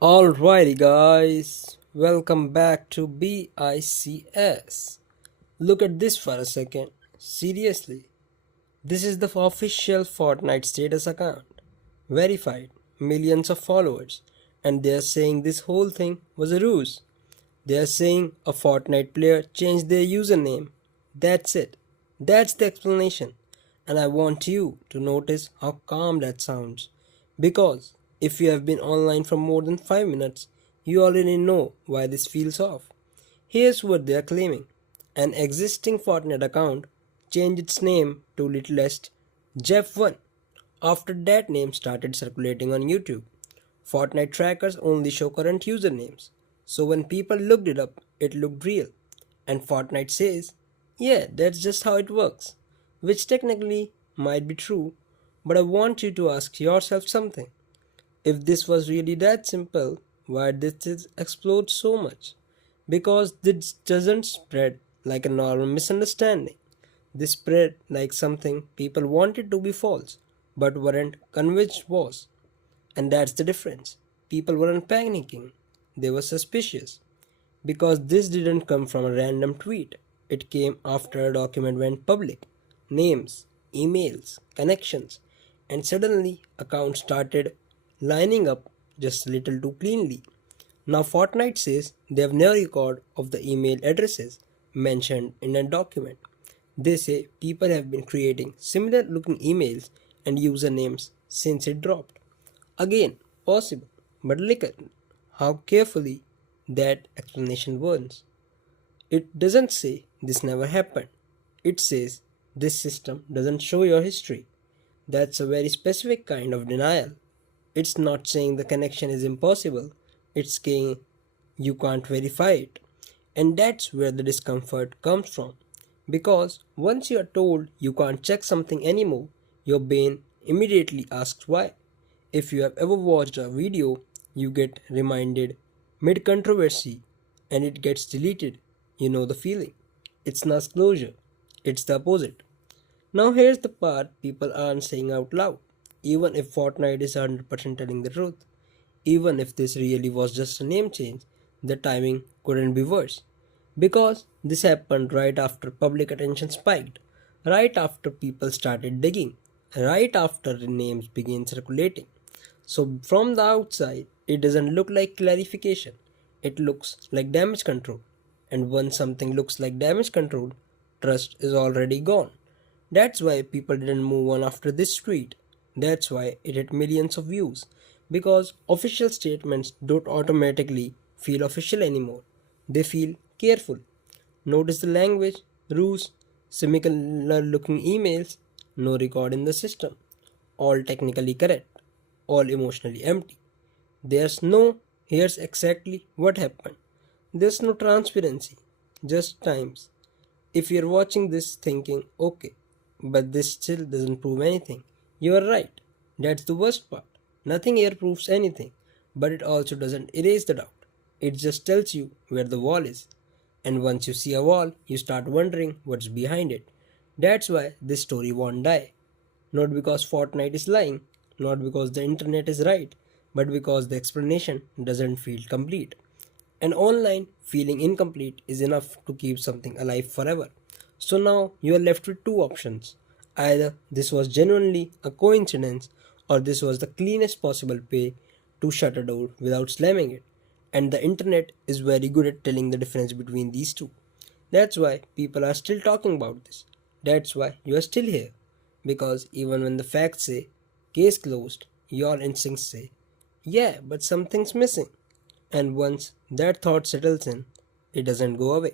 Alrighty, guys, welcome back to BICS. Look at this for a second. Seriously, this is the official Fortnite status account. Verified, millions of followers, and they are saying this whole thing was a ruse. They are saying a Fortnite player changed their username. That's it. That's the explanation. And I want you to notice how calm that sounds. Because if you have been online for more than 5 minutes, you already know why this feels off. Here's what they are claiming: an existing Fortnite account changed its name to Littlest Jeff1 after that name started circulating on YouTube. Fortnite trackers only show current usernames, so when people looked it up, it looked real. And Fortnite says, yeah, that's just how it works, which technically might be true, but I want you to ask yourself something. If this was really that simple, why did this explode so much? Because this doesn't spread like a normal misunderstanding. This spread like something people wanted to be false, but weren't convinced was. And that's the difference. People weren't panicking, they were suspicious. Because this didn't come from a random tweet, it came after a document went public. Names, emails, connections, and suddenly accounts started lining up just a little too cleanly. Now Fortnite says they have no record of the email addresses mentioned in a document. They say people have been creating similar looking emails and usernames since it dropped. Again, possible, but look at how carefully that explanation works. It doesn't say this never happened. It says this system doesn't show your history. That's a very specific kind of denial. It's not saying the connection is impossible, it's saying you can't verify it. And that's where the discomfort comes from. Because once you are told you can't check something anymore, your brain immediately asks why. If you have ever watched a video, you get reminded mid controversy and it gets deleted. You know the feeling. It's not closure, it's the opposite. Now, here's the part people aren't saying out loud. Even if Fortnite is 100% telling the truth, even if this really was just a name change, the timing couldn't be worse. Because this happened right after public attention spiked, right after people started digging, right after the names began circulating. So, from the outside, it doesn't look like clarification, it looks like damage control. And once something looks like damage control, trust is already gone. That's why people didn't move on after this tweet. That's why it had millions of views. Because official statements don't automatically feel official anymore. They feel careful. Notice the language, rules, similar looking emails, no record in the system. All technically correct, all emotionally empty. There's no, here's exactly what happened. There's no transparency, just times. If you're watching this thinking, okay, but this still doesn't prove anything, you are right. That's the worst part. Nothing here proves anything, but it also doesn't erase the doubt. It just tells you where the wall is. And once you see a wall, you start wondering what's behind it. That's why this story won't die. Not because Fortnite is lying, not because the internet is right, but because the explanation doesn't feel complete. And online, feeling incomplete is enough to keep something alive forever. So now you are left with two options. Either this was genuinely a coincidence, or this was the cleanest possible way to shut a door without slamming it. And the internet is very good at telling the difference between these two. That's why people are still talking about this. That's why you are still here. Because even when the facts say case closed, your instincts say, yeah, but something's missing. And once that thought settles in, it doesn't go away.